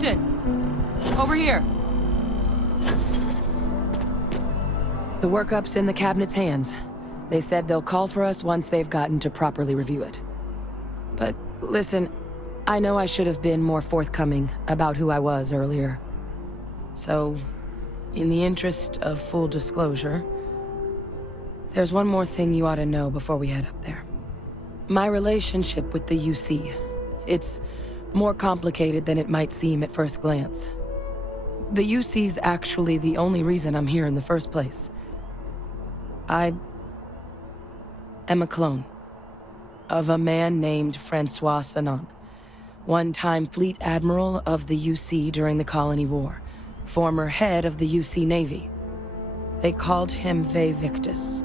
Captain! Over here! The workup's in the cabinet's hands. They said they'll call for us once they've gotten to properly review it. But listen, I know I should have been more forthcoming about who I was earlier. So, in the interest of full disclosure, there's one more thing you ought to know before we head up there. My relationship with the UC. It's more complicated than it might seem at first glance. The UC's actually the only reason I'm here in the first place. I am a clone of a man named Francois Sanon, one-time fleet admiral of the UC during the Colony War, former head of the UC Navy. They called him Vae Victus,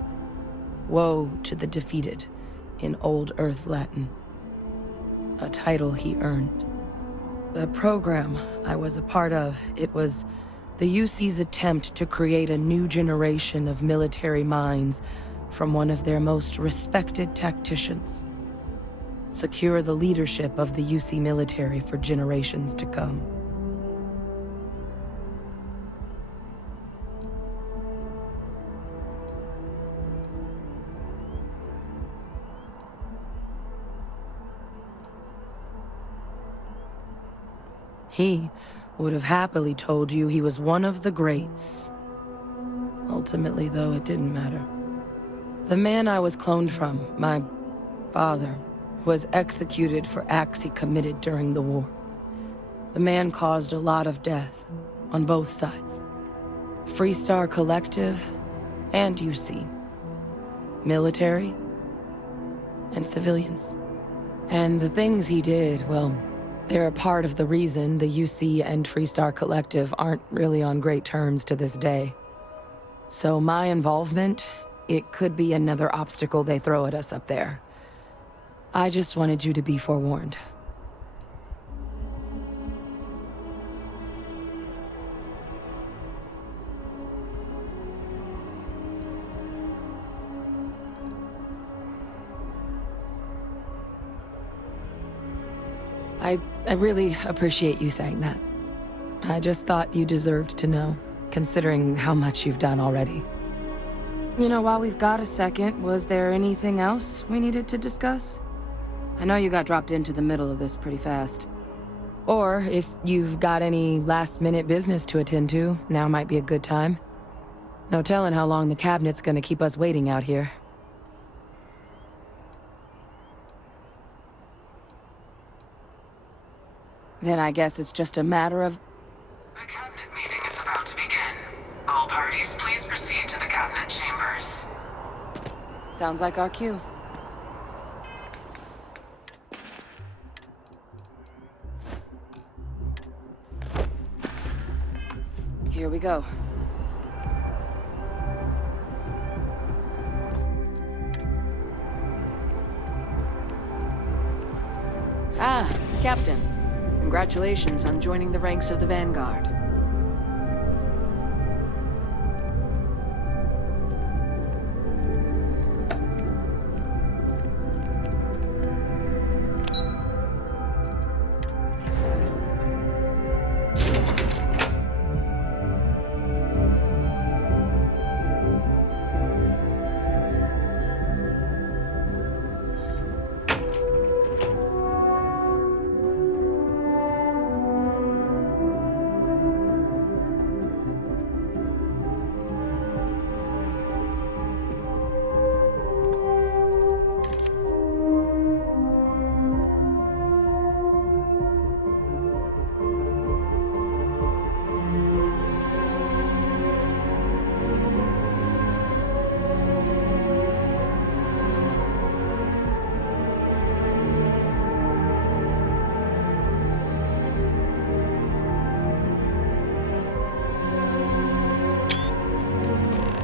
woe to the defeated, in Old Earth Latin, a title he earned. The program I was a part of, it was the UC's attempt to create a new generation of military minds from one of their most respected tacticians. Secure the leadership of the UC military for generations to come. He would have happily told you he was one of the greats. Ultimately, though, it didn't matter. The man I was cloned from, my father, was executed for acts he committed during the war. The man caused a lot of death, on both sides. Freestar Collective and UC. Military and civilians. And the things he did, well, they're a part of the reason the UC and Freestar Collective aren't really on great terms to this day. So my involvement, it could be another obstacle they throw at us up there. I just wanted you to be forewarned. I really appreciate you saying that. I just thought you deserved to know, considering how much you've done already. You know, while we've got a second, was there anything else we needed to discuss? I know you got dropped into the middle of this pretty fast. Or if you've got any last-minute business to attend to, now might be a good time. No telling how long the cabinet's gonna keep us waiting out here. Then I guess it's just a matter of... The cabinet meeting is about to begin. All parties, please proceed to the cabinet chambers. Sounds like our cue. Here we go. Ah, Captain. Congratulations on joining the ranks of the Vanguard.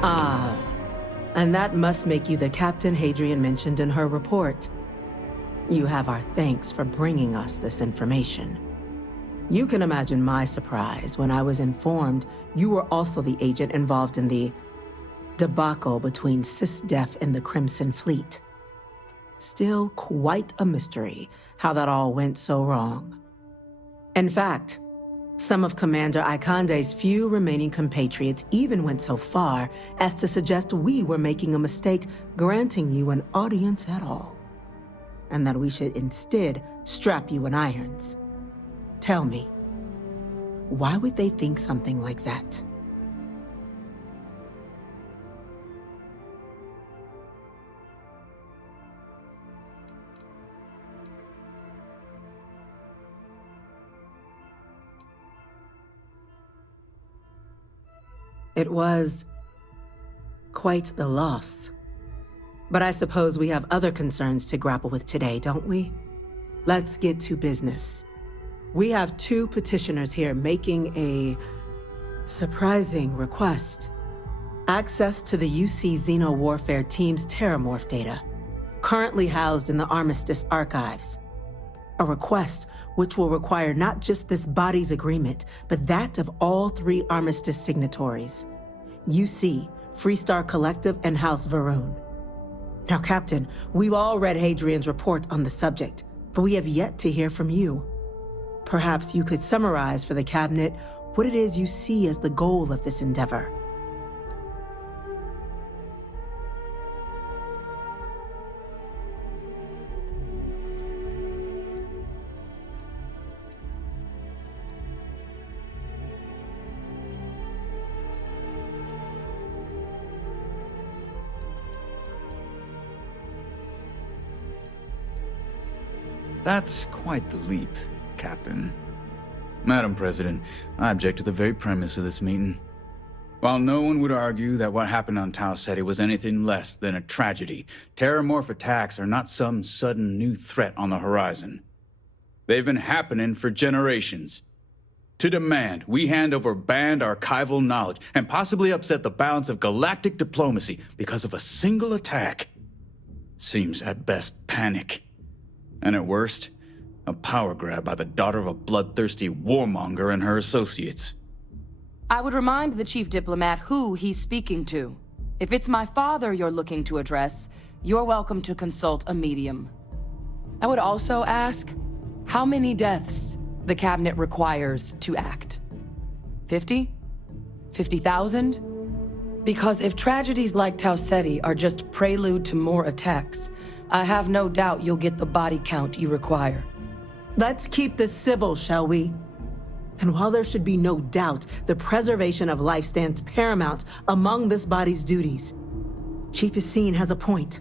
Ah, and that must make you the Captain Hadrian mentioned in her report. You have our thanks for bringing us this information. You can imagine my surprise when I was informed you were also the agent involved in the debacle between SysDef and the Crimson Fleet. Still quite a mystery how that all went so wrong. In fact, Some of Commander Ikande's few remaining compatriots even went so far as to suggest we were making a mistake granting you an audience at all, and that we should instead strap you in irons. Tell me, why would they think something like that? It was quite the loss. But I suppose we have other concerns to grapple with today, don't we? Let's get to business. We have 2 petitioners here making a surprising request. Access to the UC Xeno Warfare Team's Terramorph data, currently housed in the Armistice archives. A request which will require not just this body's agreement, but that of all 3 Armistice signatories. UC, Freestar Collective, and House Vah'ruun. Now, Captain, we've all read Hadrian's report on the subject, but we have yet to hear from you. Perhaps you could summarize for the Cabinet what it is you see as the goal of this endeavor. That's quite the leap, Captain. Madam President, I object to the very premise of this meeting. While no one would argue that what happened on Tau Ceti was anything less than a tragedy, terramorph attacks are not some sudden new threat on the horizon. They've been happening for generations. To demand we hand over banned archival knowledge and possibly upset the balance of galactic diplomacy because of a single attack seems at best panic. And at worst, a power grab by the daughter of a bloodthirsty warmonger and her associates. I would remind the chief diplomat who he's speaking to. If it's my father you're looking to address, you're welcome to consult a medium. I would also ask how many deaths the Cabinet requires to act. 50? 50,000? Because if tragedies like Tau Ceti are just prelude to more attacks, I have no doubt you'll get the body count you require. Let's keep this civil, shall we? And while there should be no doubt the preservation of life stands paramount among this body's duties, Chief Yassine has a point.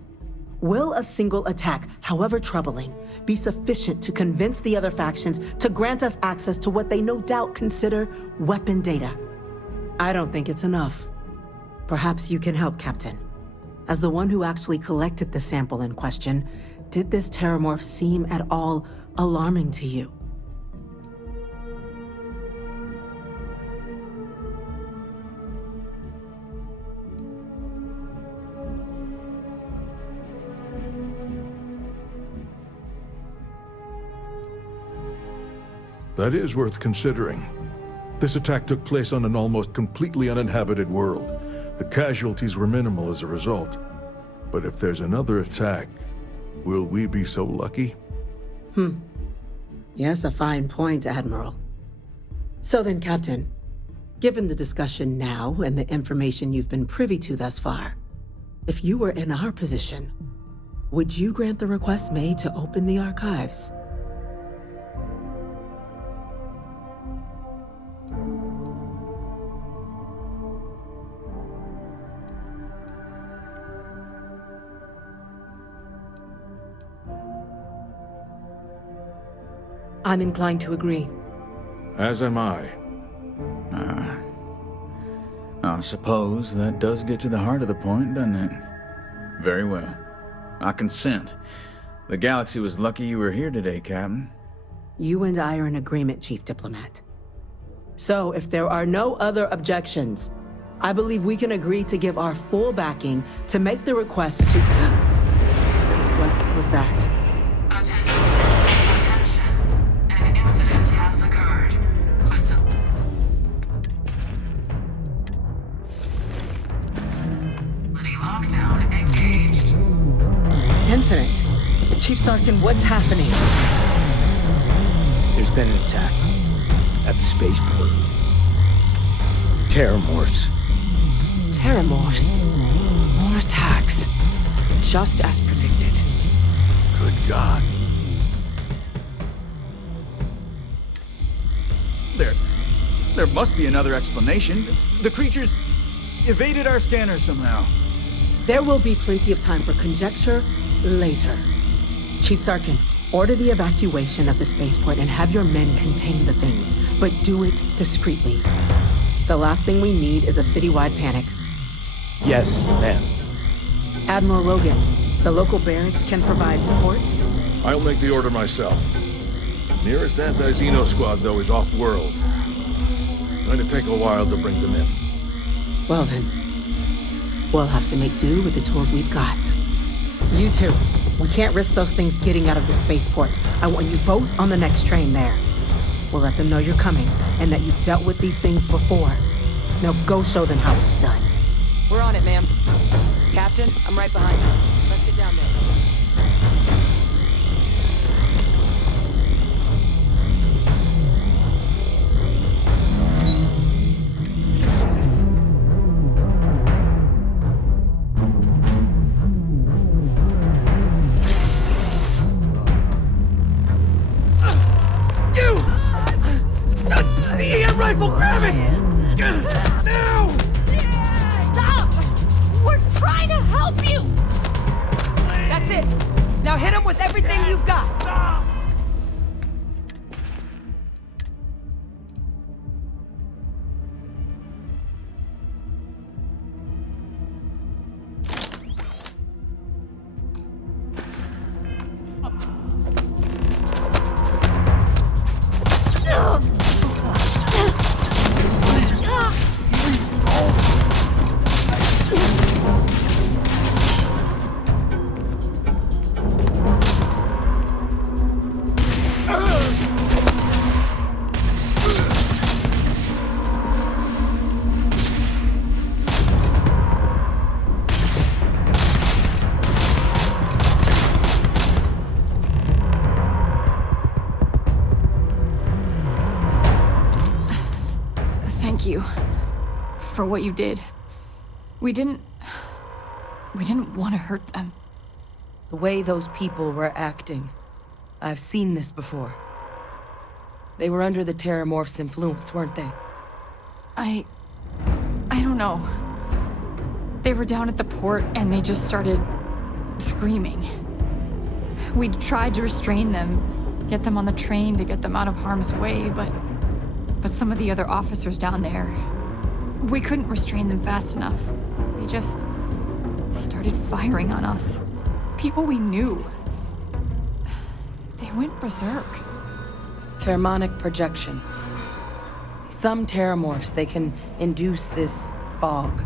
Will a single attack, however troubling, be sufficient to convince the other factions to grant us access to what they no doubt consider weapon data? I don't think it's enough. Perhaps you can help, Captain. As the one who actually collected the sample in question, did this terramorph seem at all alarming to you? That is worth considering. This attack took place on an almost completely uninhabited world. The casualties were minimal as a result. But if there's another attack, will we be so lucky? Yes, a fine point, Admiral. So then, Captain, given the discussion now and the information you've been privy to thus far, if you were in our position, would you grant the request made to open the archives? I'm inclined to agree. As am I. I suppose that does get to the heart of the point, doesn't it? Very well. I consent. The galaxy was lucky you were here today, Captain. You and I are in agreement, Chief Diplomat. So, if there are no other objections, I believe we can agree to give our full backing to make the request to... What was that? Attention. An incident has occurred. Facility lockdown engaged. Incident. Chief Sarkin, what's happening? There's been an attack. at the spaceport. Terramorphs. Terramorphs. More attacks. Just as predicted. Good God. There must be another explanation. The creatures evaded our scanner somehow. There will be plenty of time for conjecture later. Chief Sarkin, order the evacuation of the spaceport and have your men contain the things, but do it discreetly. The last thing we need is a citywide panic. Yes, ma'am. Admiral Logan, the local barracks can provide support? I'll make the order myself. Nearest anti-Xeno squad, though, is off-world. Going to take a while to bring them in. Well then, we'll have to make do with the tools we've got. You two, we can't risk those things getting out of the spaceport. I want you both on the next train there. We'll let them know you're coming, and that you've dealt with these things before. Now go show them how it's done. We're on it, ma'am. Captain, I'm right behind you. Let's get down there. The EM rifle, grab it! Now! Stop! We're trying to help you! That's it. Now hit him with everything you've got. Stop! Thank you for what you did. We didn't want to hurt them. The way those people were acting. I've seen this before. They were under the Terramorph's influence, weren't they? I don't know. They were down at the port and they just started screaming. We tried to restrain them, get them on the train to get them out of harm's way, but some of the other officers down there, we couldn't restrain them fast enough. They just started firing on us. People we knew. They went berserk. Pheromonic projection. Some terramorphs, they can induce this fog.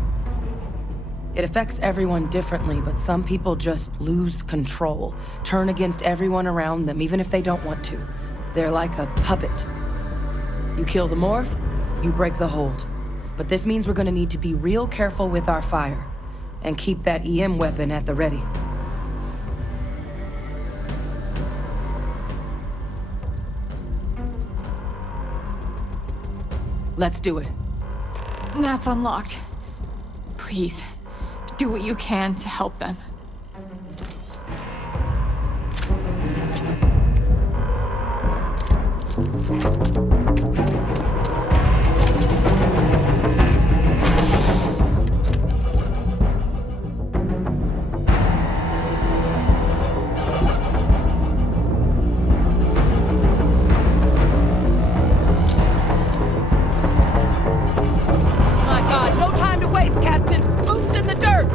It affects everyone differently, but some people just lose control, turn against everyone around them, even if they don't want to. They're like a puppet. You kill the morph, you break the hold. But this means we're gonna need to be real careful with our fire, and keep that EM weapon at the ready. Let's do it. Nat's unlocked. Please, do what you can to help them. My God, no time to waste, Captain! Boots in the dirt!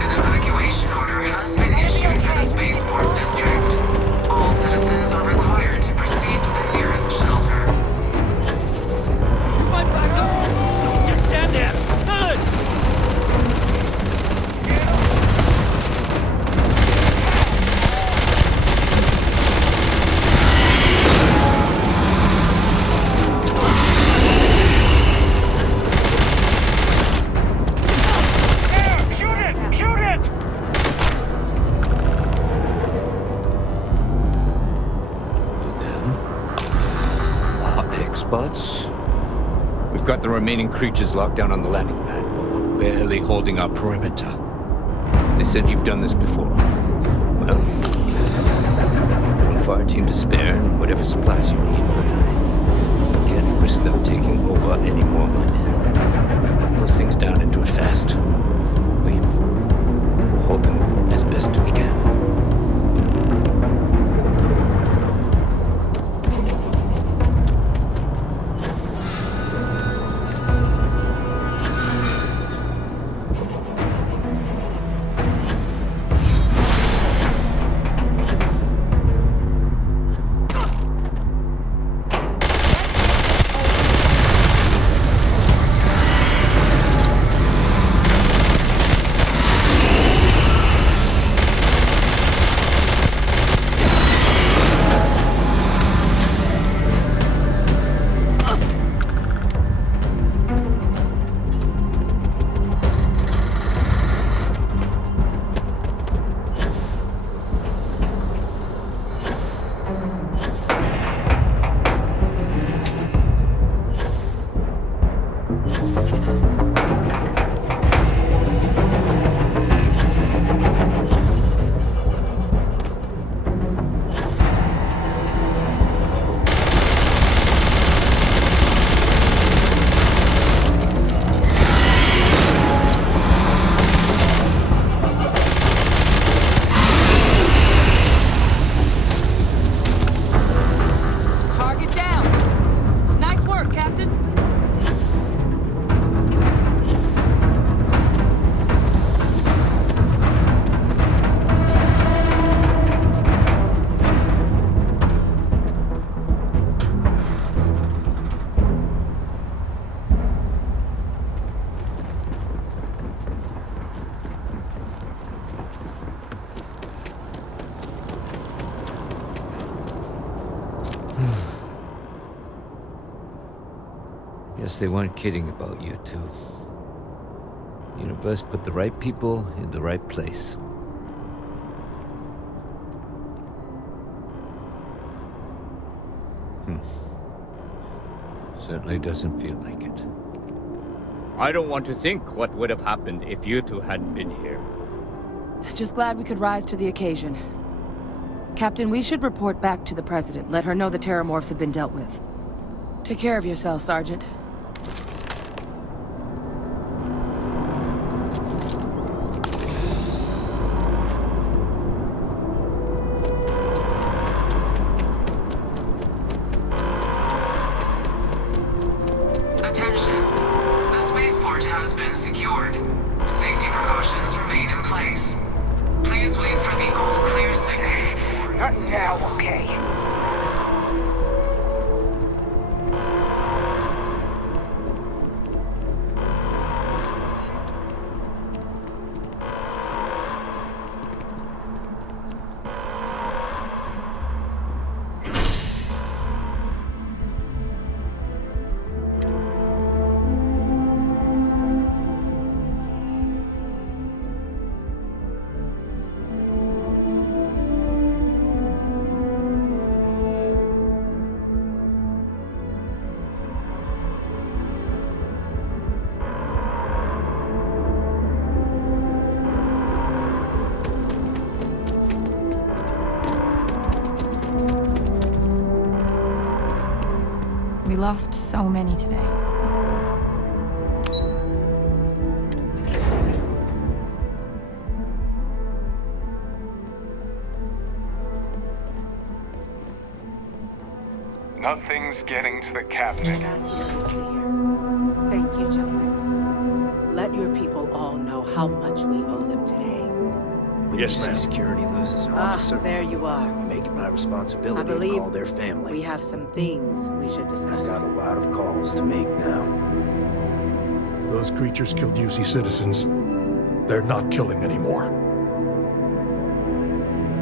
An evacuation order has been issued for the spaceport district. All spots. We've got the remaining creatures locked down on the landing pad, but we're barely holding our perimeter. They said you've done this before. Well, room for our team to spare and whatever supplies you need, but I can't risk them taking over any more of my men. Put those things down and do it fast. We'll hold them as best we can. Guess they weren't kidding about you two. Universe put the right people in the right place. Certainly doesn't feel like it. I don't want to think what would have happened if you two hadn't been here. Just glad we could rise to the occasion. Captain, we should report back to the President. Let her know the Terramorphs have been dealt with. Take care of yourself, Sergeant. Attention. The spaceport has been secured. Safety precautions remain in place. Please wait for the all-clear signal. Not now, okay? We lost so many today. Nothing's getting to the cabinet. That's good to hear. Thank you, gentlemen. Let your people all know how much we owe them today. Yes, ma'am. Security loses an officer. There you are. I make it my responsibility I believe to call their family. we have some things we should I've discuss. got a lot of calls to make now. Those creatures killed UC citizens. They're not killing anymore.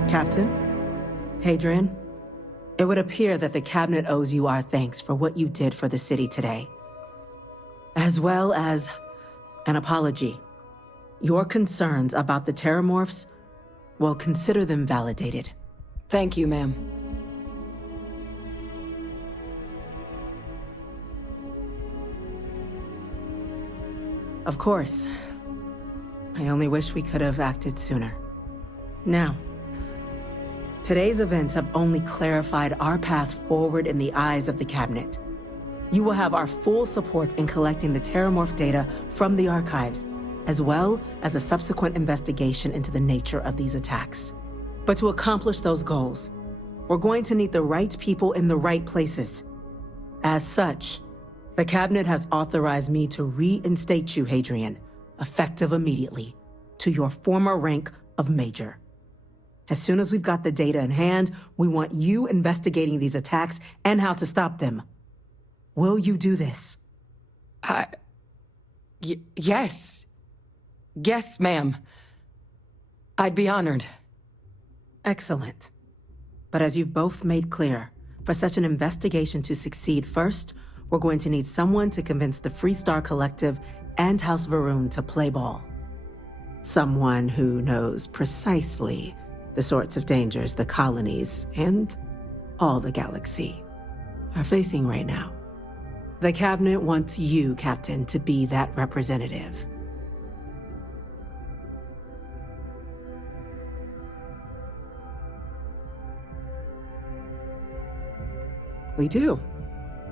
Captain, Hadrian, it would appear that the Cabinet owes you our thanks for what you did for the city today, as well as an apology. Your concerns about the Terramorphs, well, consider them validated. Thank you, ma'am. Of course. I only wish we could have acted sooner. Now, today's events have only clarified our path forward in the eyes of the Cabinet. You will have our full support in collecting the Terramorph data from the archives, as well as a subsequent investigation into the nature of these attacks. But to accomplish those goals, we're going to need the right people in the right places. As such, the Cabinet has authorized me to reinstate you, Hadrian, effective immediately, to your former rank of Major. As soon as we've got the data in hand, we want you investigating these attacks and how to stop them. Will you do this? Yes. Yes, ma'am. I'd be honored. Excellent. But as you've both made clear, for such an investigation to succeed first, we're going to need someone to convince the Freestar Collective and House Vah'ruun to play ball. Someone who knows precisely the sorts of dangers the colonies and all the galaxy are facing right now. The Cabinet wants you, Captain, to be that representative. We do.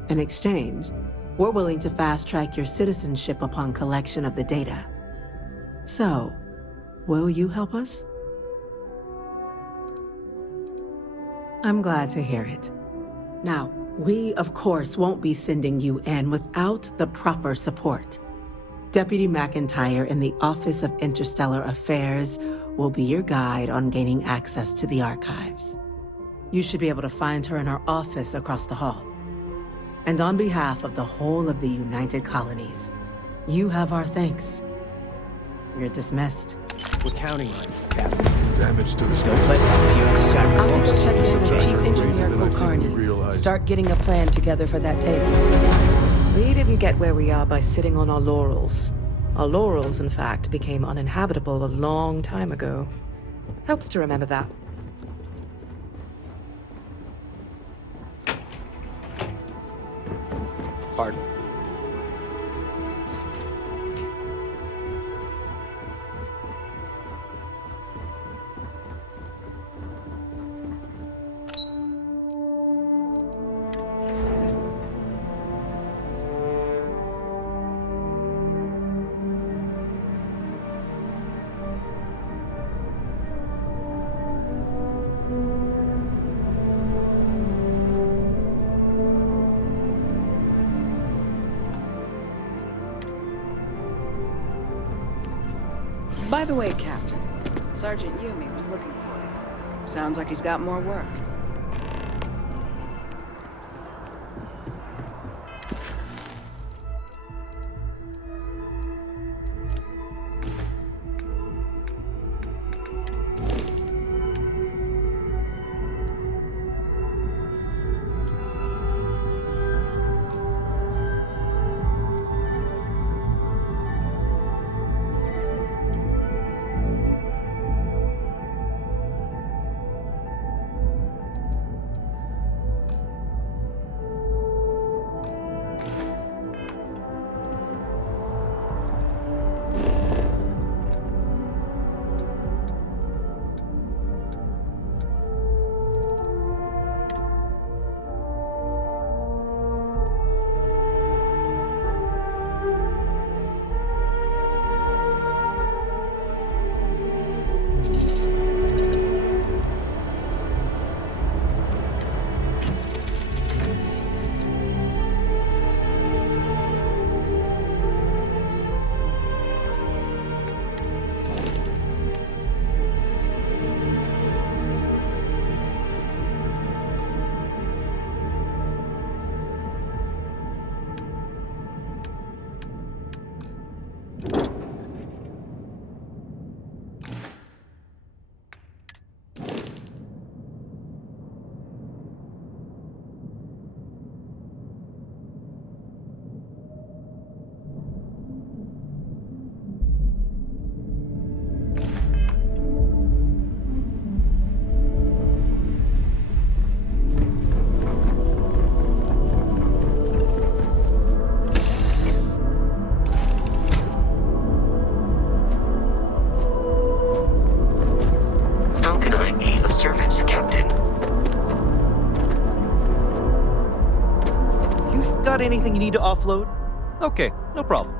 In exchange, we're willing to fast-track your citizenship upon collection of the data. So, will you help us? I'm glad to hear it. Now, we, of course, won't be sending you in without the proper support. Deputy McIntyre in the Office of Interstellar Affairs will be your guide on gaining access to the archives. You should be able to find her in her office across the hall. And on behalf of the whole of the United Colonies, you have our thanks. You're dismissed. We're counting on you, Captain. Damage to the Don't space. let appearance I'm going to sacrifice. check in with Attacker Chief Engineer greater than I think we Kulkarni. realize. Start getting a plan together for that data. We didn't get where we are by sitting on our laurels. Our laurels, in fact, became uninhabitable a long time ago. Helps to remember that. Pardon. By the way, Captain, Sergeant Yumi was looking for you. Sounds like he's got more work. service, Captain. You got anything you need to offload? Okay, no problem.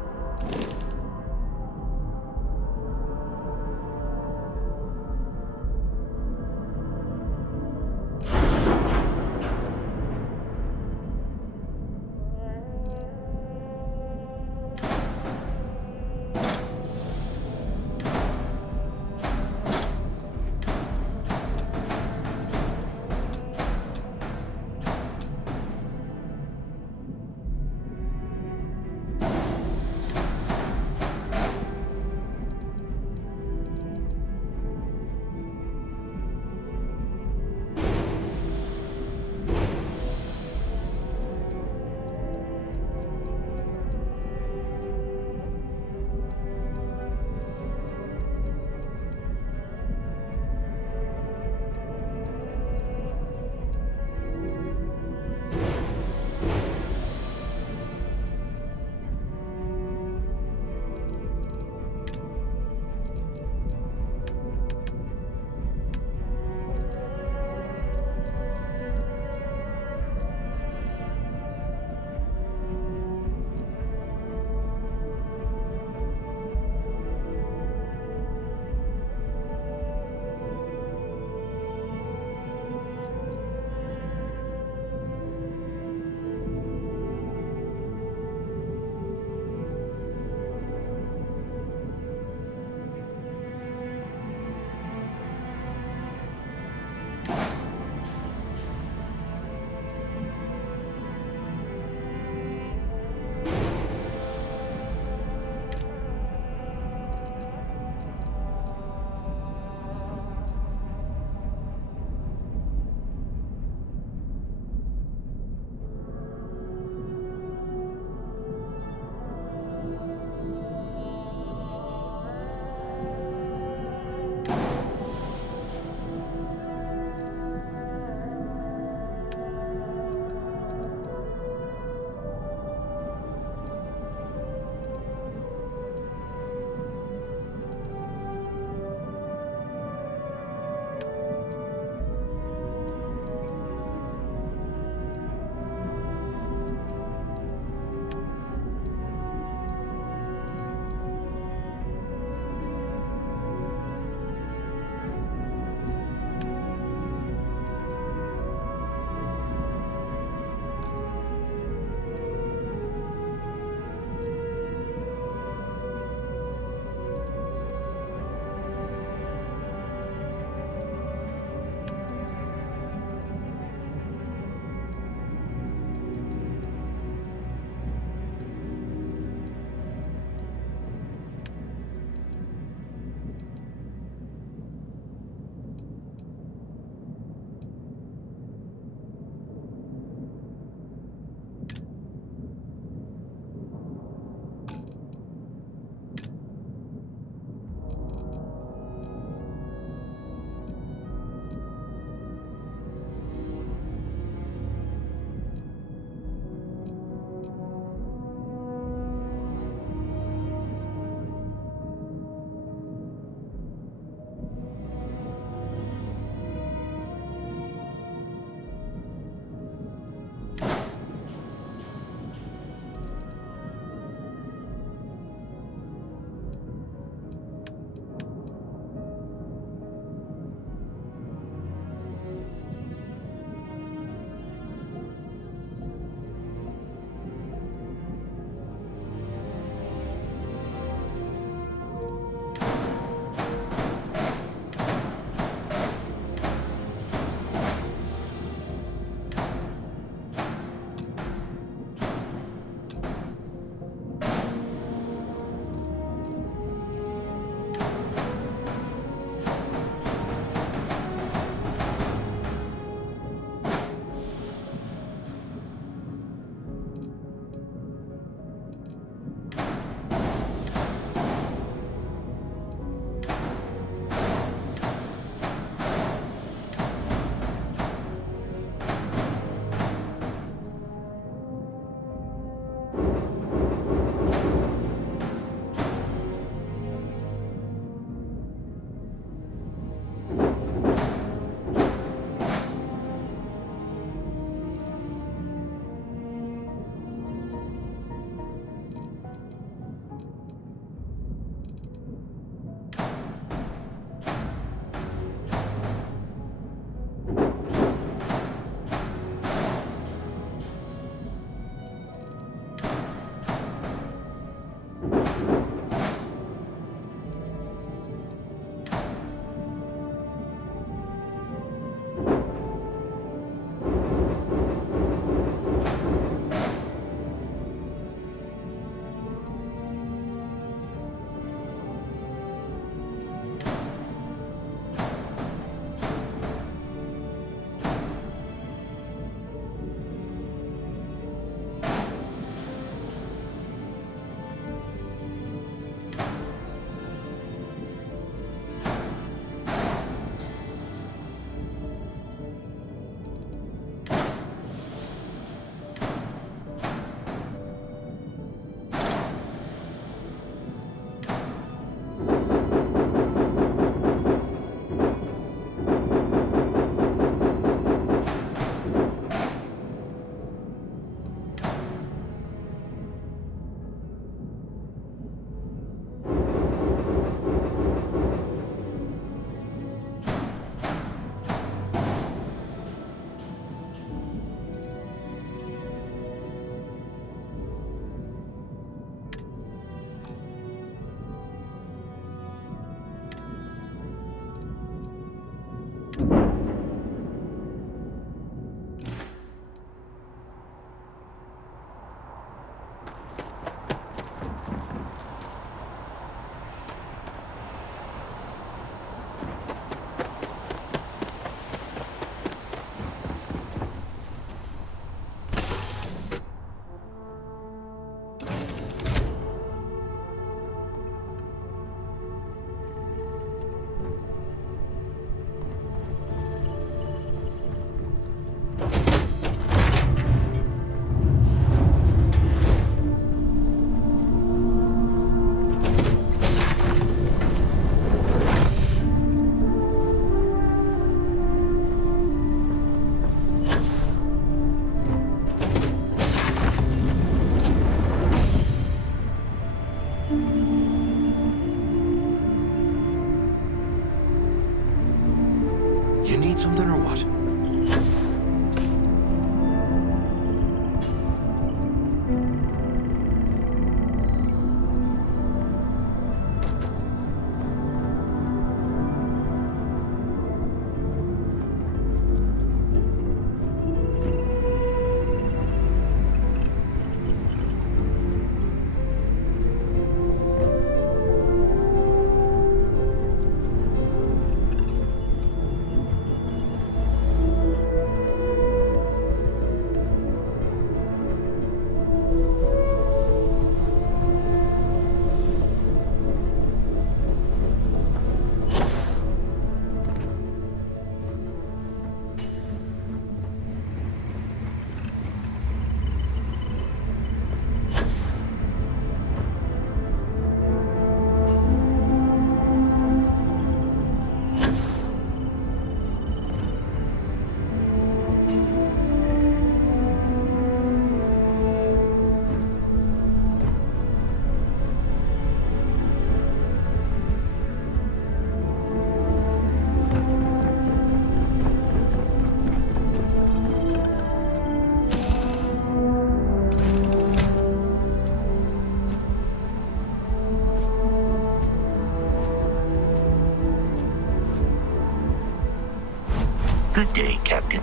day, Captain.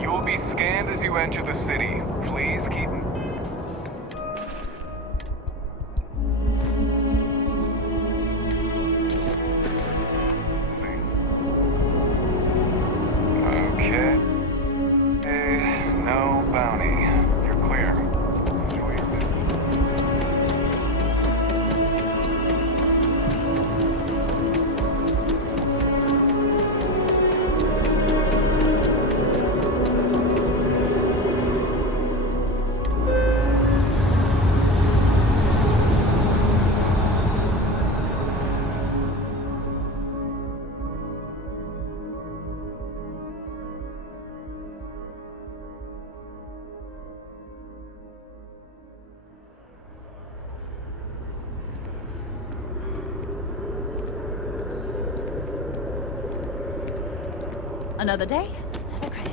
You will be scanned as you enter the city. Please keep... Okay. No bounty. You're clear. Enjoy your visit. Another day, another credit.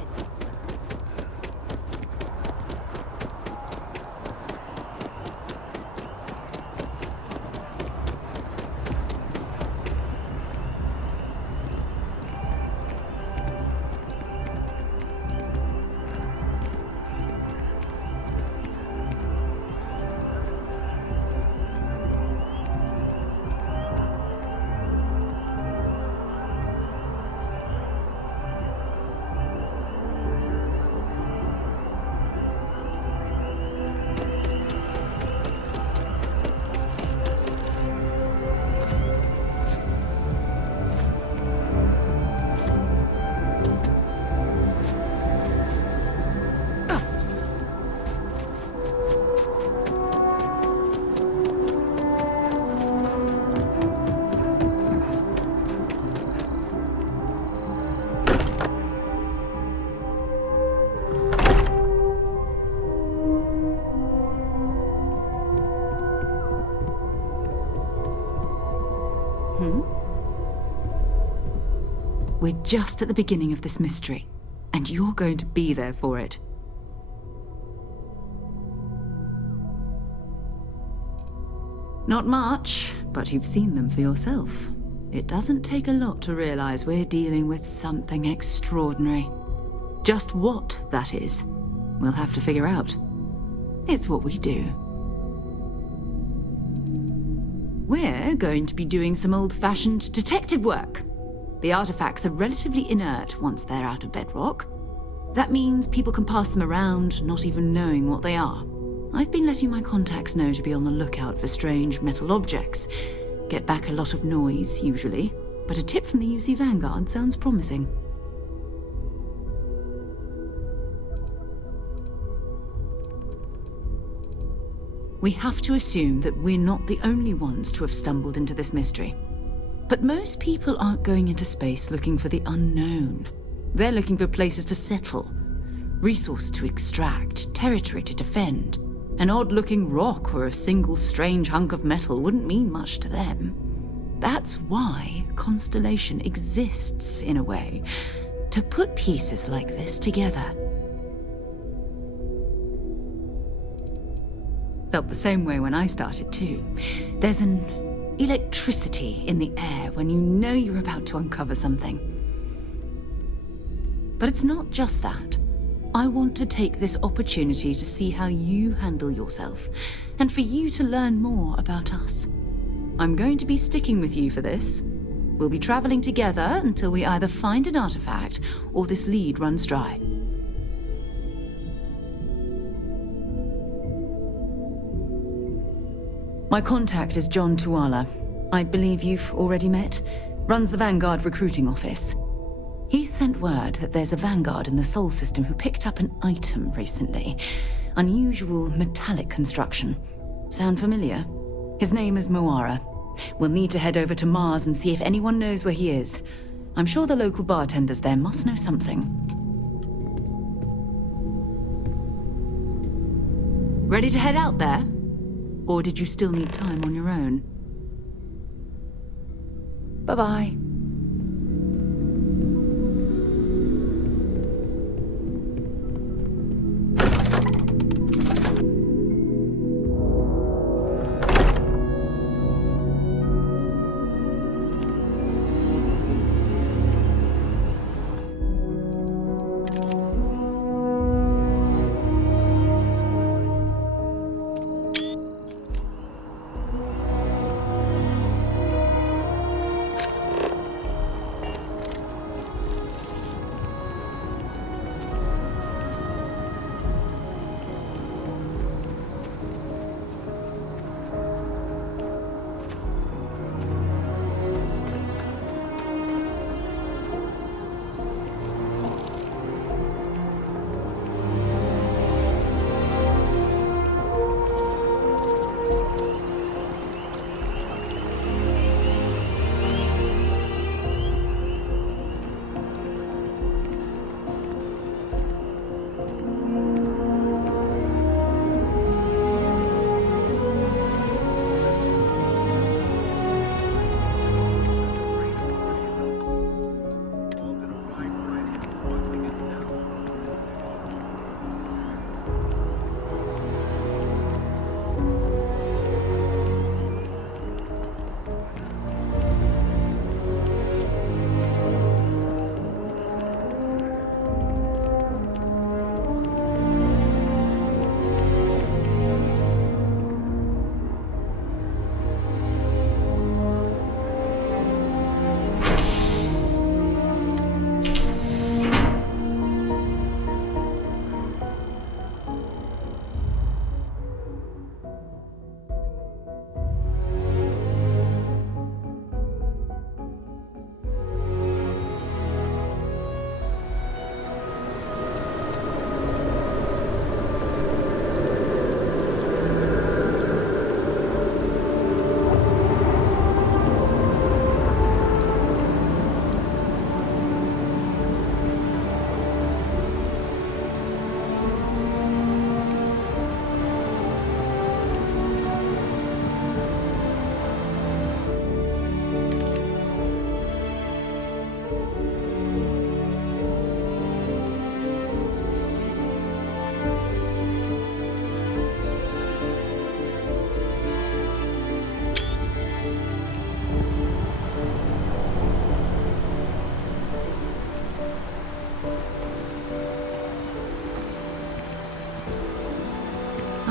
We're just at the beginning of this mystery, and you're going to be there for it. Not much, but you've seen them for yourself. It doesn't take a lot to realize we're dealing with something extraordinary. Just what that is, we'll have to figure out. It's what we do. We're going to be doing some old-fashioned detective work. The artifacts are relatively inert once they're out of bedrock. That means people can pass them around, not even knowing what they are. I've been letting my contacts know to be on the lookout for strange metal objects. Get back a lot of noise, usually, but a tip from the UC Vanguard sounds promising. We have to assume that we're not the only ones to have stumbled into this mystery. But most people aren't going into space looking for the unknown. They're looking for places to settle, resources to extract, territory to defend. An odd-looking rock or a single strange hunk of metal wouldn't mean much to them. That's why Constellation exists, in a way, to put pieces like this together. Felt the same way when I started, too. There's an electricity in the air when you know you're about to uncover something. But it's not just that. I want to take this opportunity to see how you handle yourself, and for you to learn more about us. I'm going to be sticking with you for this. We'll be traveling together until we either find an artifact or this lead runs dry. My contact is John Tuala. I believe you've already met. Runs the Vanguard recruiting office. He sent word that there's a Vanguard in the Sol system who picked up an item recently. Unusual metallic construction. Sound familiar? His name is Moara. We'll need to head over to Mars and see if anyone knows where he is. I'm sure the local bartenders there must know something. Ready to head out there? Or did you still need time on your own? Bye-bye.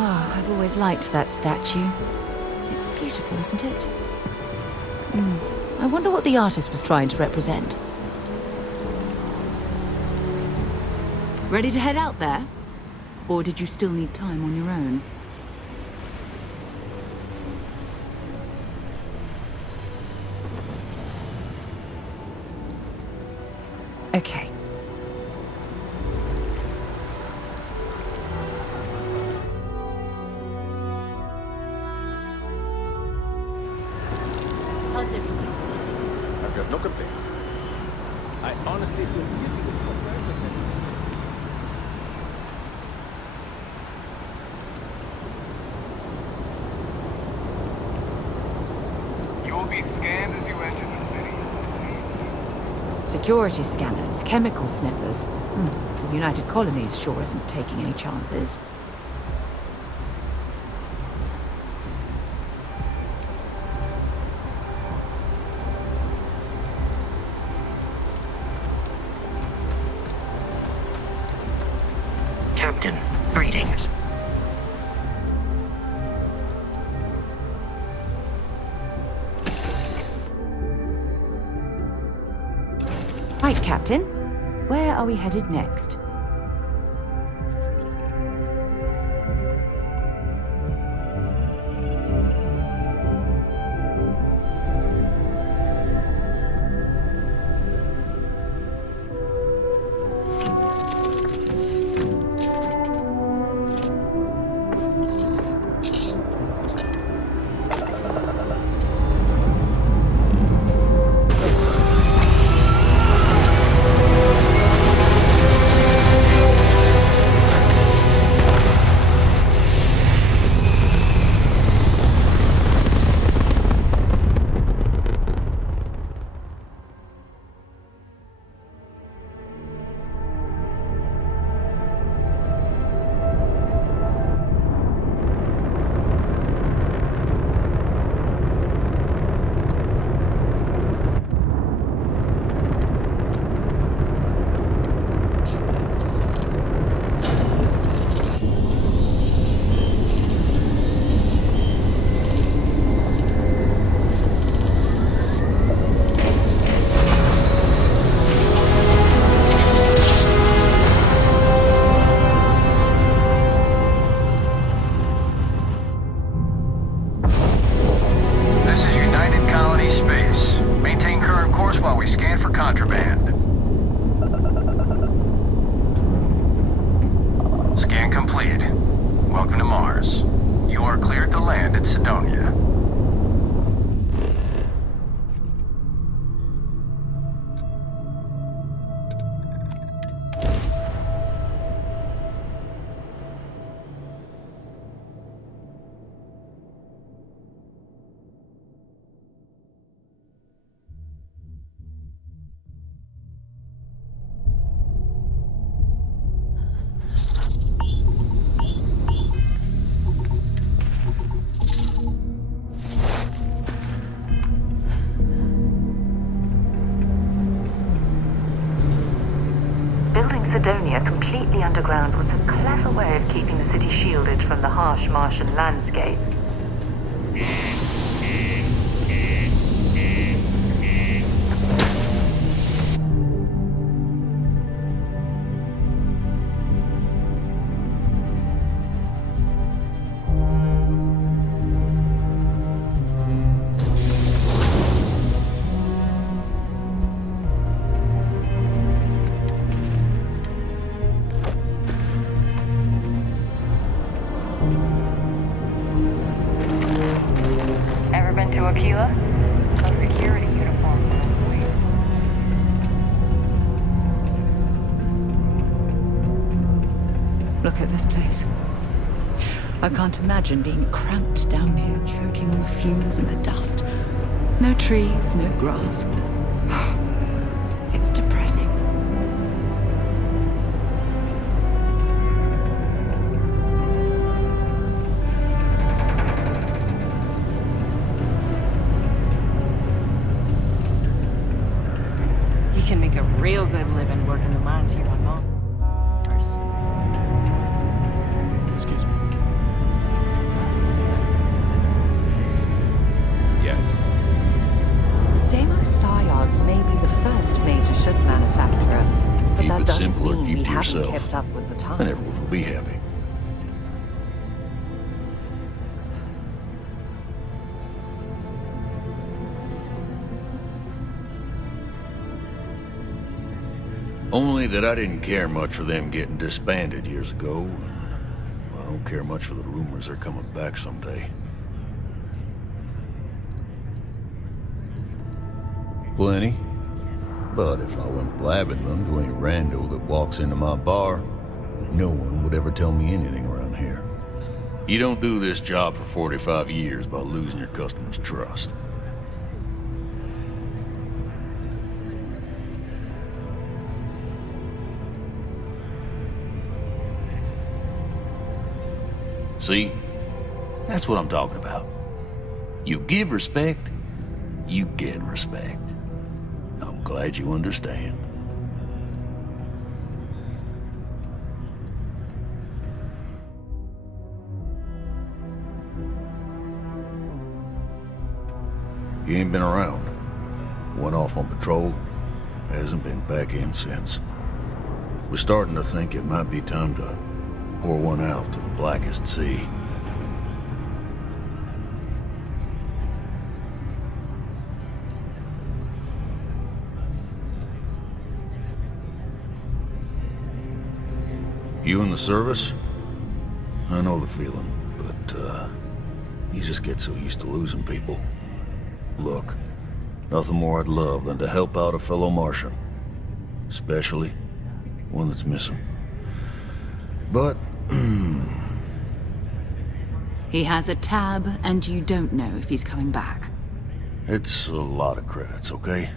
I've always liked that statue. It's beautiful, isn't it? I wonder what the artist was trying to represent. Ready to head out there? Or did you still need time on your own? Okay. I've got no complaints. I honestly feel really good about that. You will be scanned as you enter the city. Security scanners, chemical sniffers. The United Colonies sure isn't taking any chances. Captain, greetings. Right, Captain. Where are we headed next? contraband. Scan complete. Welcome to Mars. You are cleared to land at Sidonia. Sidonia completely underground was a clever way of keeping the city shielded from the harsh Martian landscape. Look at this place. I can't imagine being cramped down here, choking on the fumes and the dust. No trees, no grass. It's depressing. You can make a real good living working the mines here on Mars. Excuse me. Yes. Deimos Star Yards may be the first major ship manufacturer, but Keep that it doesn't simple or mean keep we it to haven't yourself. kept up with the times. And everyone will be happy. Only that I didn't care much for them getting disbanded years ago, and I don't care much for the rumors they're coming back someday. Plenty. But if I went blabbing them to any rando that walks into my bar, no one would ever tell me anything around here. You don't do this job for 45 years by losing your customers' trust. See? That's what I'm talking about. You give respect, you get respect. I'm glad you understand. You ain't been around. Went off on patrol, hasn't been back in since. We're starting to think it might be time to pour one out to the blackest sea. You in the service? I know the feeling, but, you just get so used to losing people. Look, nothing more I'd love than to help out a fellow Martian. Especially one that's missing. But, He has a tab, and you don't know if he's coming back. it's a lot of credits, okay?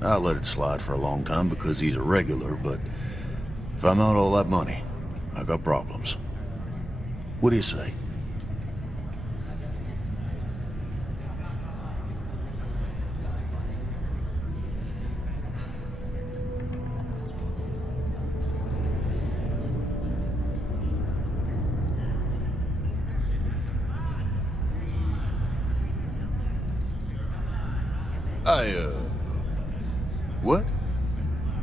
I let it slide for a long time because he's a regular, but if I'm out all that money, I got problems. What do you say? What?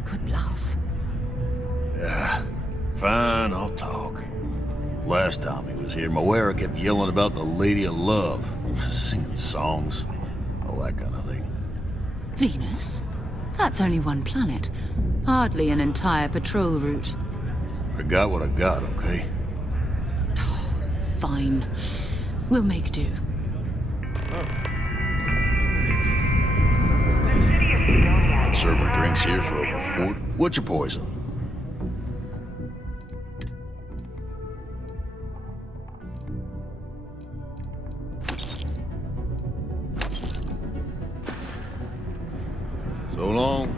Good bluff. Yeah, fine, I'll talk. Last time he was here, Moira kept yelling about the Lady of Love, singing songs, all that kind of thing. Venus? That's only one planet. Hardly an entire patrol route. I got what I got, okay? Fine. We'll make do. Been serving drinks here for over 40. What's your poison? So long.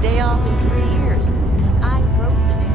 Day off in 3 years. I wrote the day.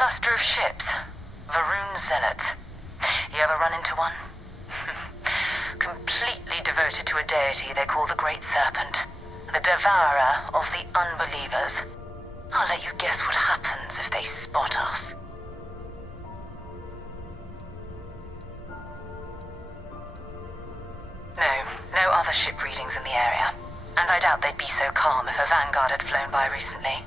cluster of ships. Vah'ruun zealots. You ever run into one? Completely devoted to a deity they call the Great Serpent. The devourer of the unbelievers. I'll let you guess what happens if they spot us. No other ship readings in the area. And I doubt they'd be so calm if a Vanguard had flown by recently.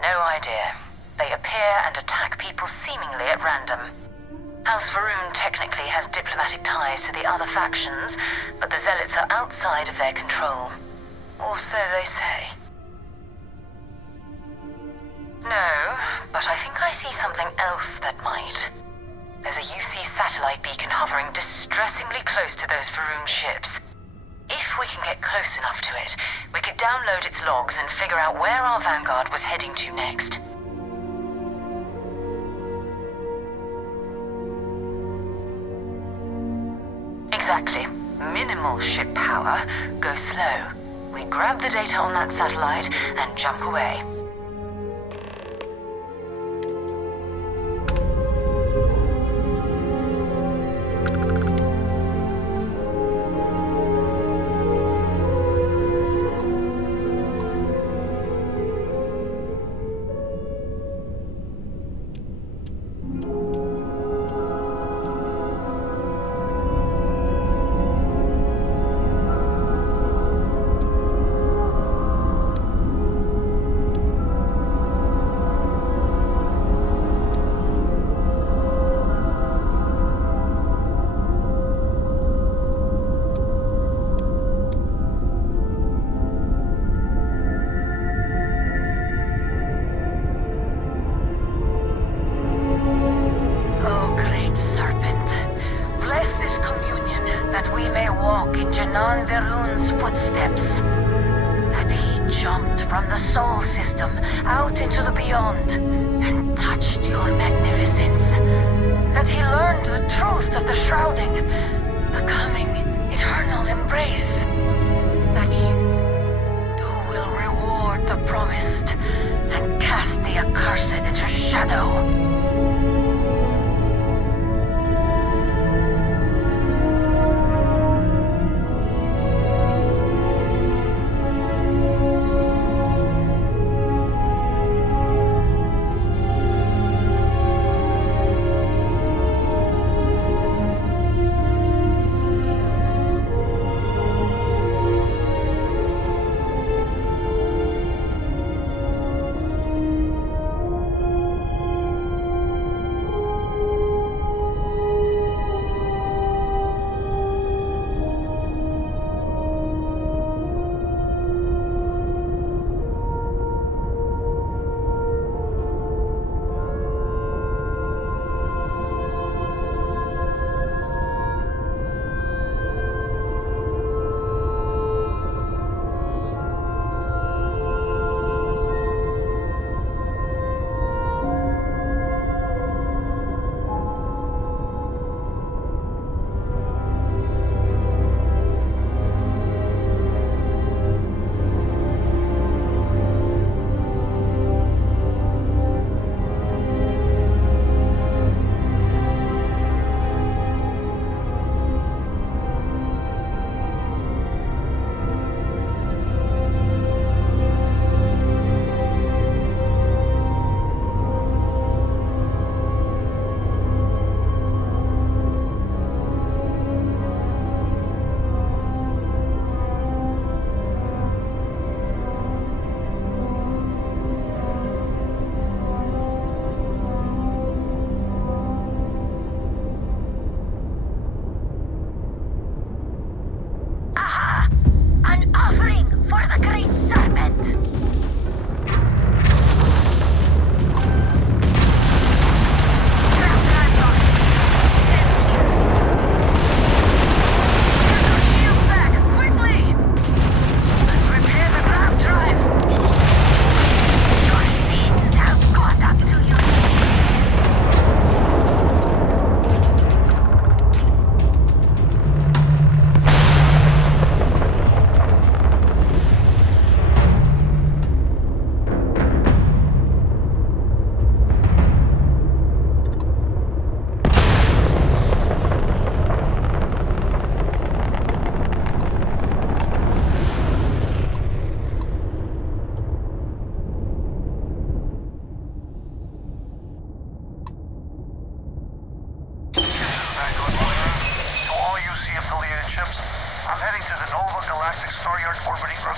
No idea. They appear and attack people seemingly at random. House Vah'ruun technically has diplomatic ties to the other factions, but the Zealots are outside of their control. Or so they say. No, but I think I see something else that might. There's a UC satellite beacon hovering distressingly close to those Vah'ruun ships. If we can get close enough to it, we could download its logs and figure out where our Vanguard was heading to next. Exactly. Minimal ship power, go slow. We grab the data on that satellite and jump away.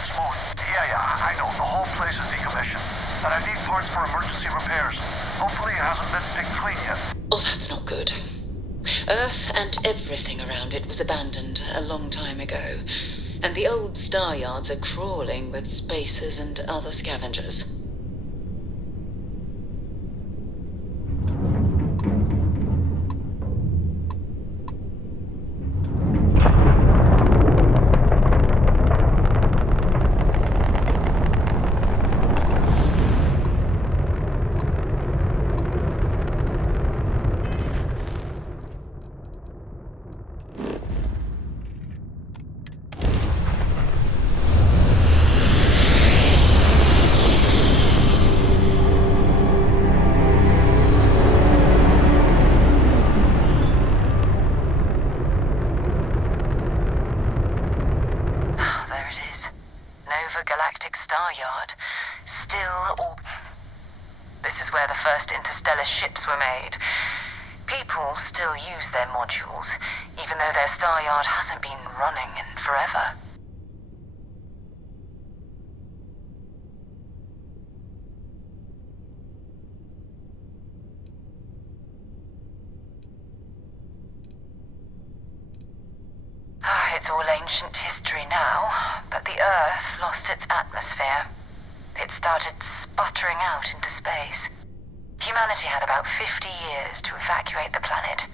smooth. Yeah, I know. The whole place is decommissioned. And I need parts for emergency repairs. Hopefully it hasn't been picked clean yet. Oh, that's not good. Earth and everything around it was abandoned a long time ago. And the old star yards are crawling with spacers and other scavengers. Ships were made. People still use their modules, even though their star yard hasn't been running in forever. It's all ancient history now, but the Earth lost its atmosphere. It started sputtering out into space. Humanity had about 50 years to evacuate the planet.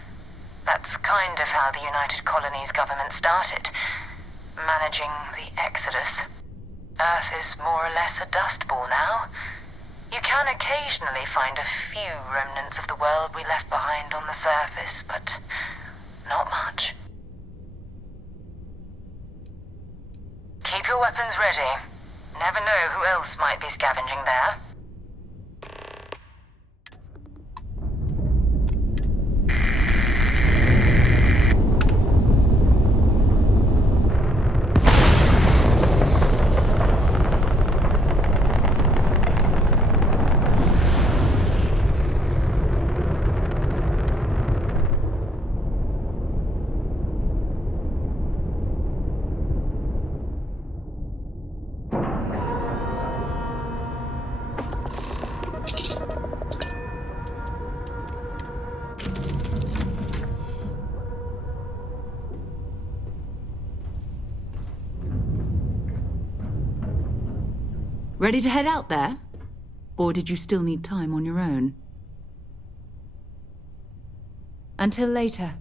That's kind of how the United Colonies government started, managing the exodus. Earth is more or less a dust ball now. You can occasionally find a few remnants of the world we left behind on the surface, but not much. Keep your weapons ready. Never know who else might be scavenging there. Ready to head out there? Or did you still need time on your own? Until later.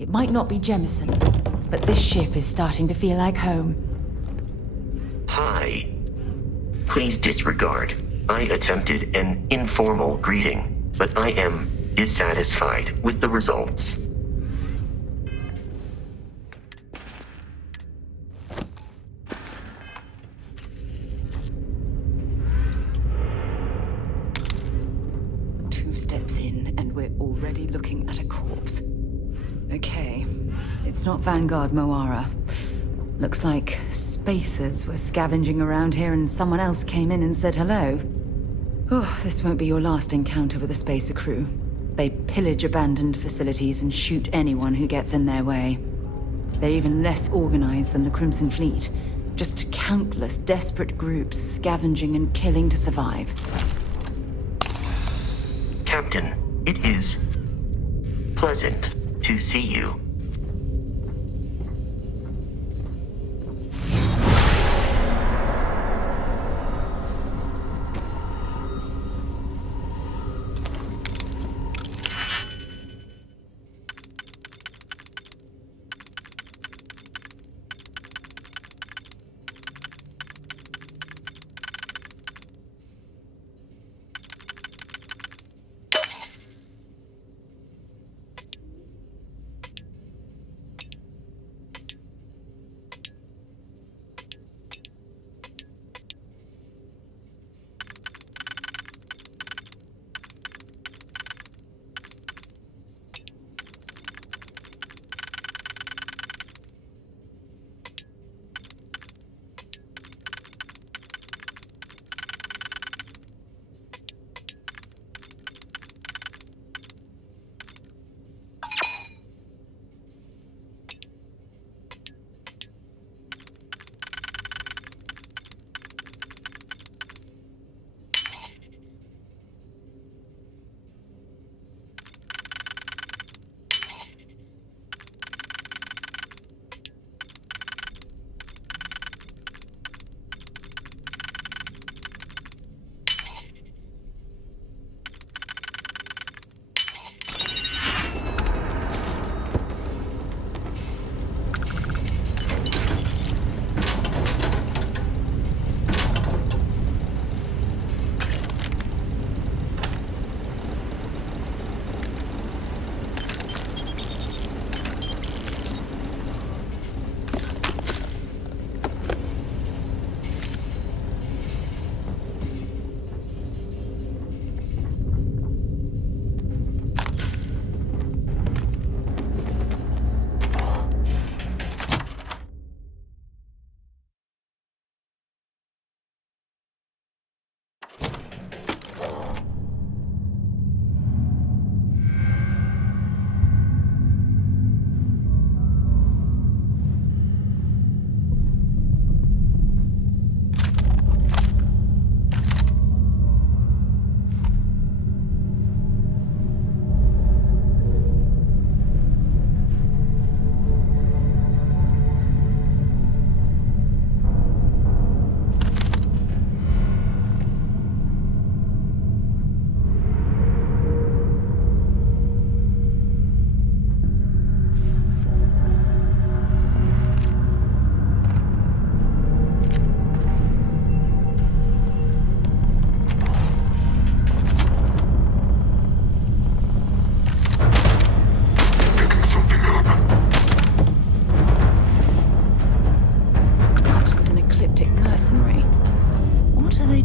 It might not be Jemison, but this ship is starting to feel like home. Hi. Please disregard. I attempted an informal greeting, but I am dissatisfied with the results. Two steps in, and we're already looking at a corpse. Okay, it's not Vanguard Moara. Looks like spacers were scavenging around here and someone else came in and said hello. Oh, this won't be your last encounter with a spacer crew. They pillage abandoned facilities and shoot anyone who gets in their way. They're even less organized than the Crimson Fleet. Just countless desperate groups scavenging and killing to survive. Captain, it is pleasant to see you.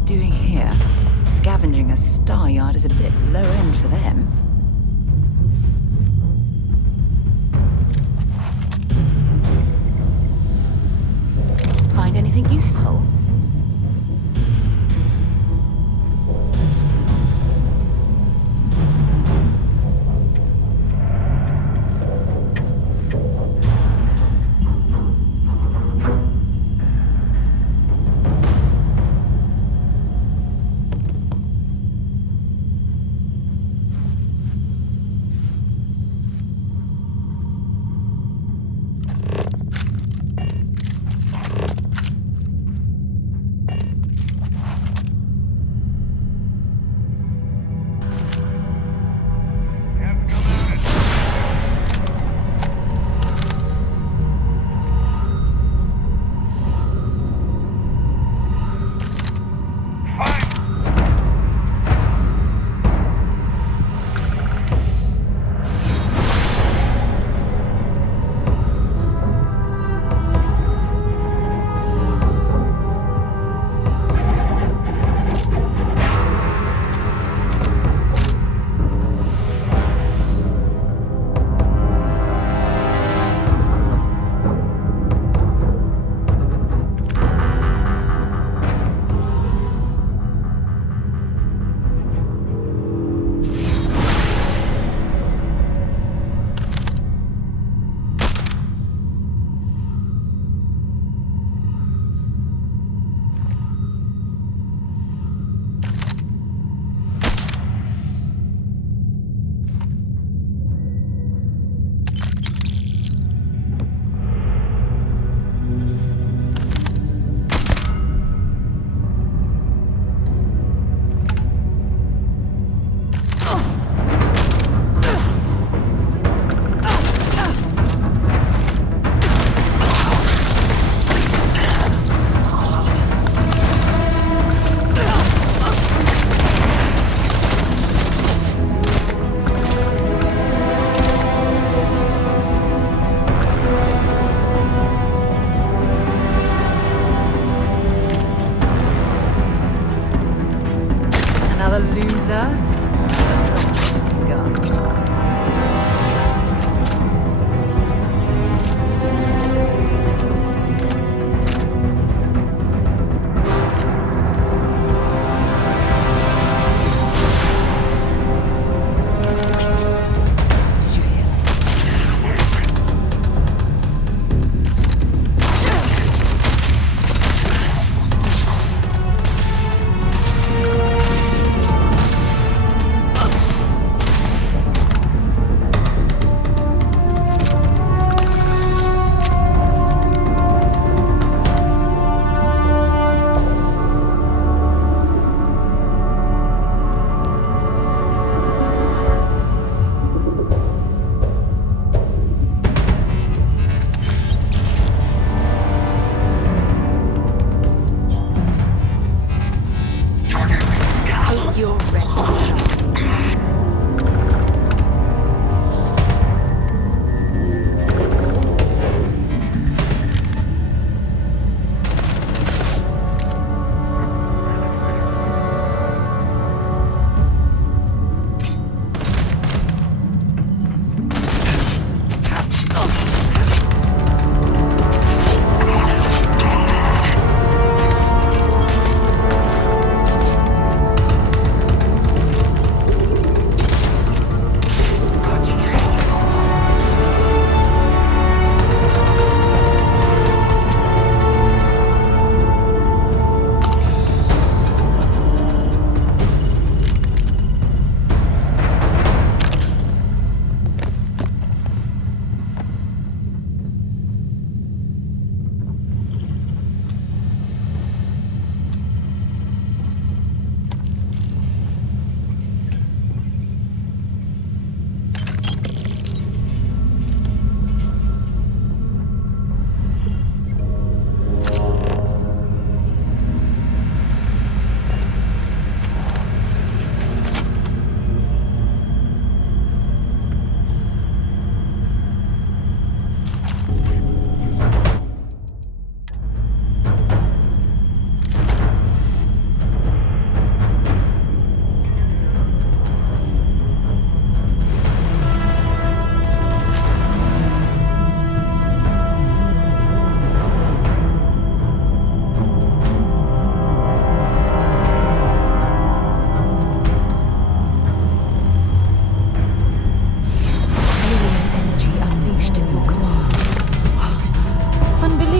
doing here? Scavenging a star yard is a bit low end for them. Find anything useful?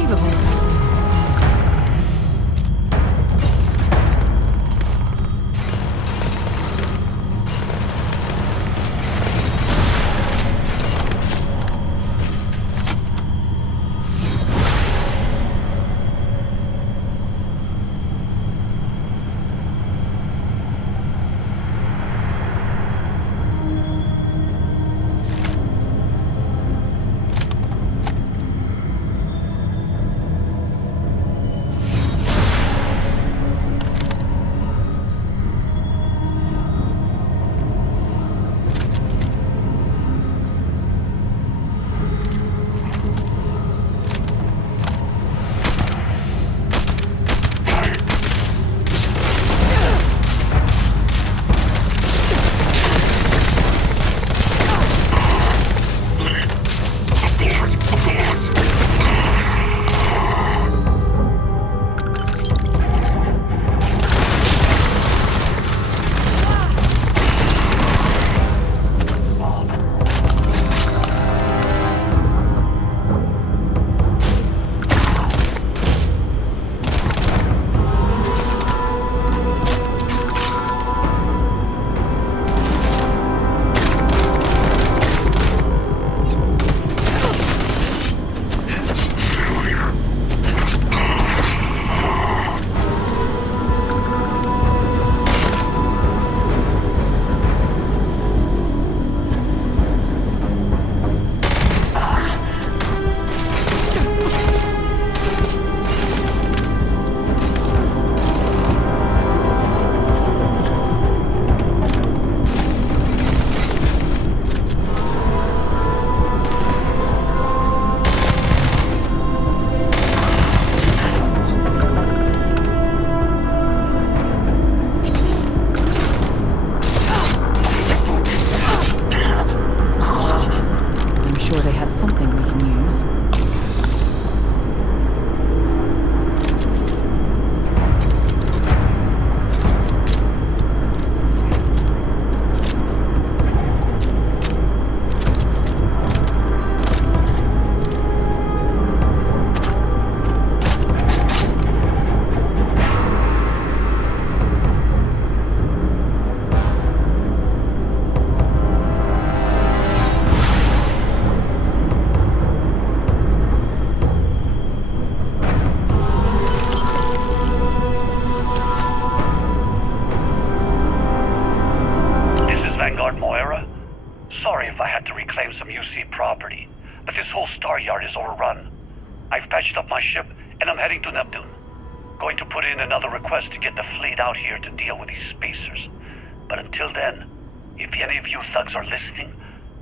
Unbelievable.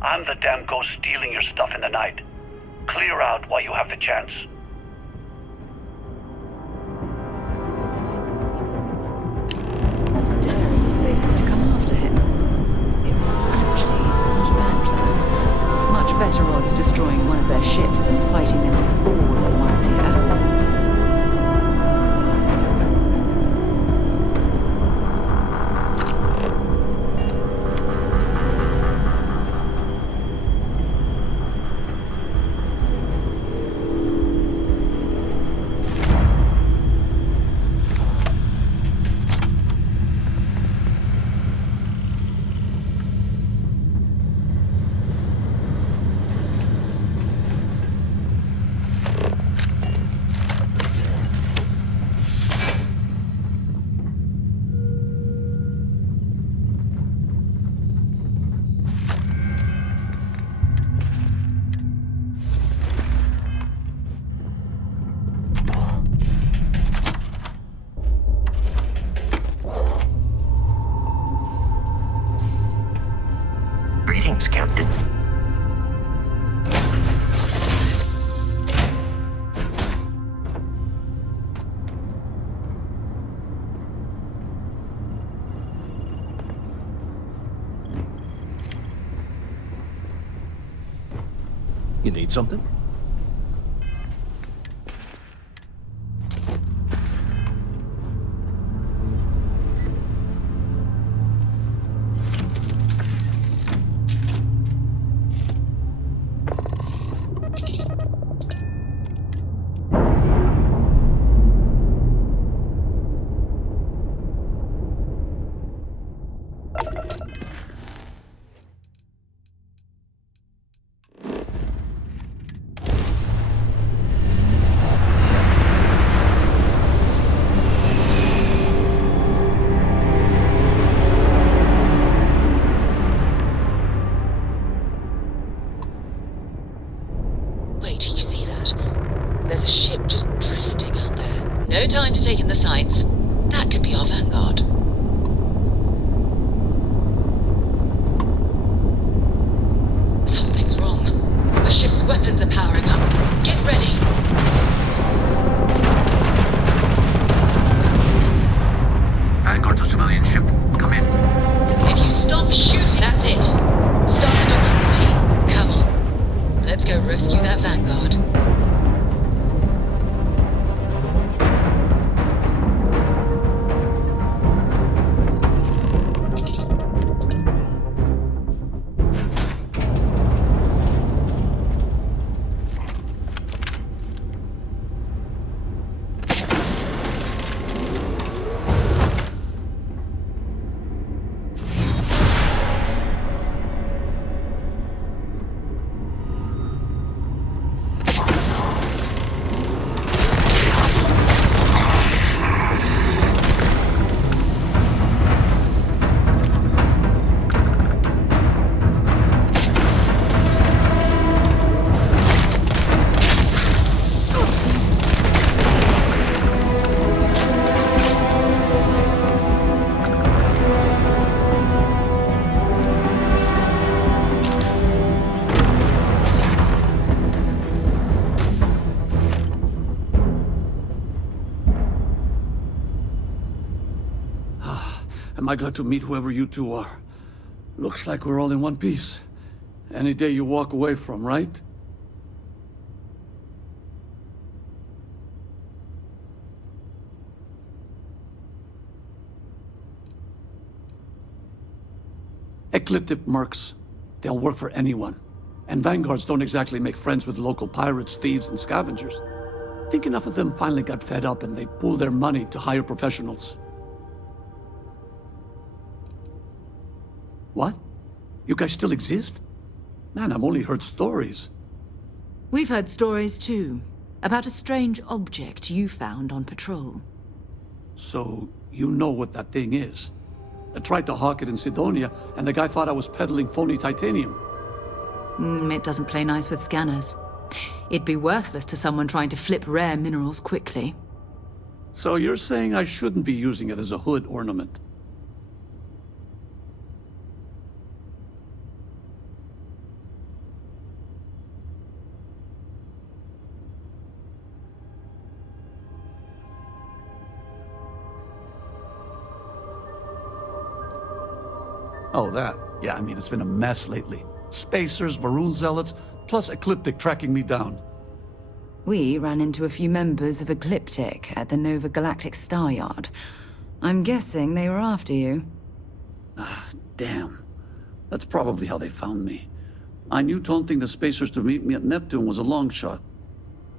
I'm the damn ghost stealing your stuff in the night. Clear out while you have the chance. It's almost daring the spaces to come after him. It's actually not a bad plan. Much better odds destroying one of their ships than fighting them all at once here. Greetings, Captain. You need something? No time to take in the sights. That could be our vanguard. Something's wrong. The ship's weapons are powering up. Get ready. Vanguard's a civilian ship. Come in. If you stop shooting, that's it. Start the docking routine. Come on. Let's go rescue that vanguard. Am I glad to meet whoever you two are. Looks like we're all in one piece. Any day you walk away from, right? Ecliptic mercs. They'll work for anyone. And vanguards don't exactly make friends with local pirates, thieves, and scavengers. I think enough of them finally got fed up and they pooled their money to hire professionals. What? You guys still exist? Man, I've only heard stories. We've heard stories too, about a strange object you found on patrol. So, you know what that thing is? I tried to hawk it in Sidonia, and the guy thought I was peddling phony titanium. It doesn't play nice with scanners. It'd be worthless to someone trying to flip rare minerals quickly. So you're saying I shouldn't be using it as a hood ornament? Oh, that. Yeah, I mean, it's been a mess lately. Spacers, Vah'ruun zealots, plus Ecliptic tracking me down. We ran into a few members of Ecliptic at the Nova Galactic Star Yard. I'm guessing they were after you. Ah, damn. That's probably how they found me. I knew taunting the Spacers to meet me at Neptune was a long shot.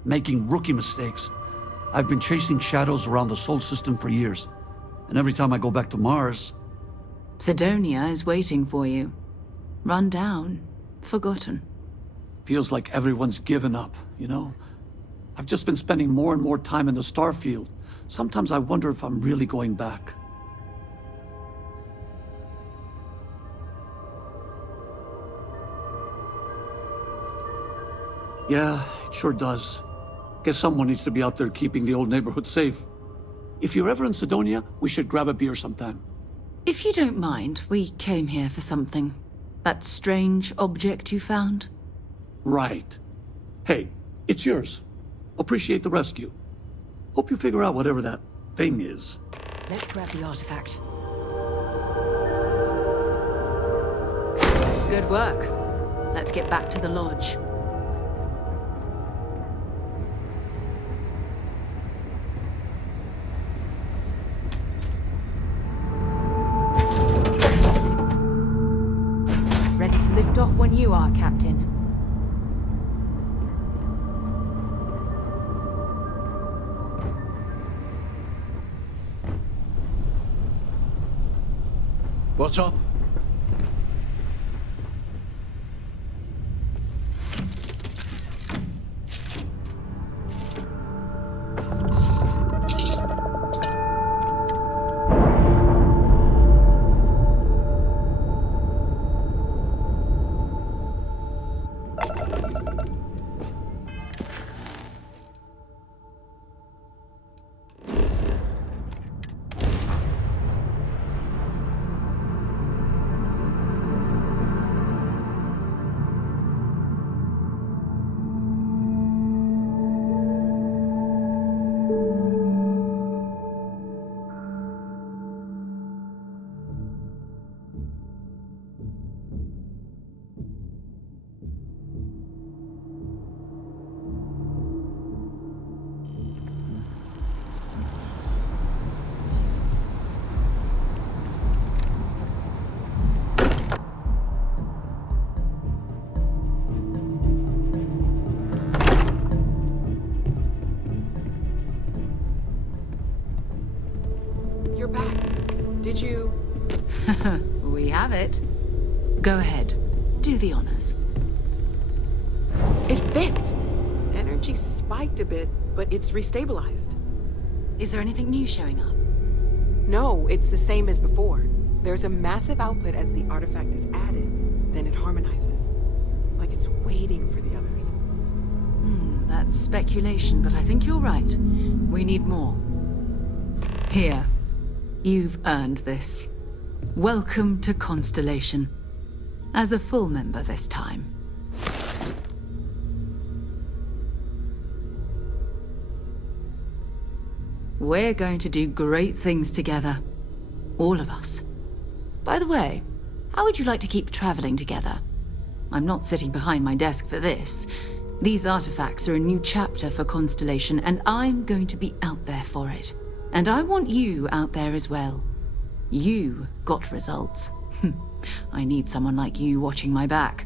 Making rookie mistakes. I've been chasing shadows around the Sol system for years. And every time I go back to Mars... Sidonia is waiting for you. Run down. Forgotten. Feels like everyone's given up, you know? I've just been spending more and more time in the Starfield. Sometimes I wonder if I'm really going back. Yeah, it sure does. Guess someone needs to be out there keeping the old neighborhood safe. If you're ever in Sidonia, we should grab a beer sometime. If you don't mind, we came here for something. That strange object you found? Right. Hey, it's yours. Appreciate the rescue. Hope you figure out whatever that thing is. Let's grab the artifact. Good work. Let's get back to the lodge. Ready to lift off when you are, Captain. What's up? you're back. Did you... We have it. Go ahead. Do the honors. It fits! Energy spiked a bit, but it's restabilized. Is there anything new showing up? No, it's the same as before. There's a massive output as the artifact is added, then it harmonizes. Like it's waiting for the others. That's speculation, but I think you're right. We need more. Here. You've earned this. Welcome to Constellation. As a full member this time. We're going to do great things together. All of us. By the way, how would you like to keep traveling together? I'm not sitting behind my desk for this. These artifacts are a new chapter for Constellation, and I'm going to be out there for it. And I want you out there as well. You got results. I need someone like you watching my back.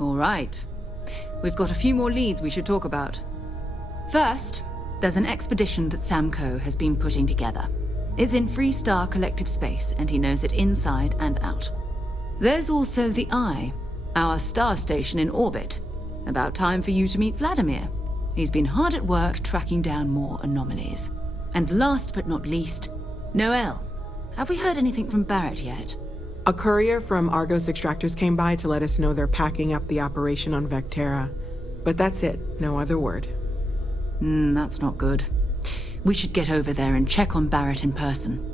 All right. We've got a few more leads we should talk about. First, there's an expedition that Samco has been putting together. It's in Freestar Collective space, and he knows it inside and out. There's also the Eye, our star station in orbit. About time for you to meet Vladimir. He's been hard at work tracking down more anomalies. And last but not least, Noel. Have we heard anything from Barrett yet? A courier from Argos Extractors came by to let us know they're packing up the operation on Vectera. But that's it, no other word. That's not good. We should get over there and check on Barrett in person.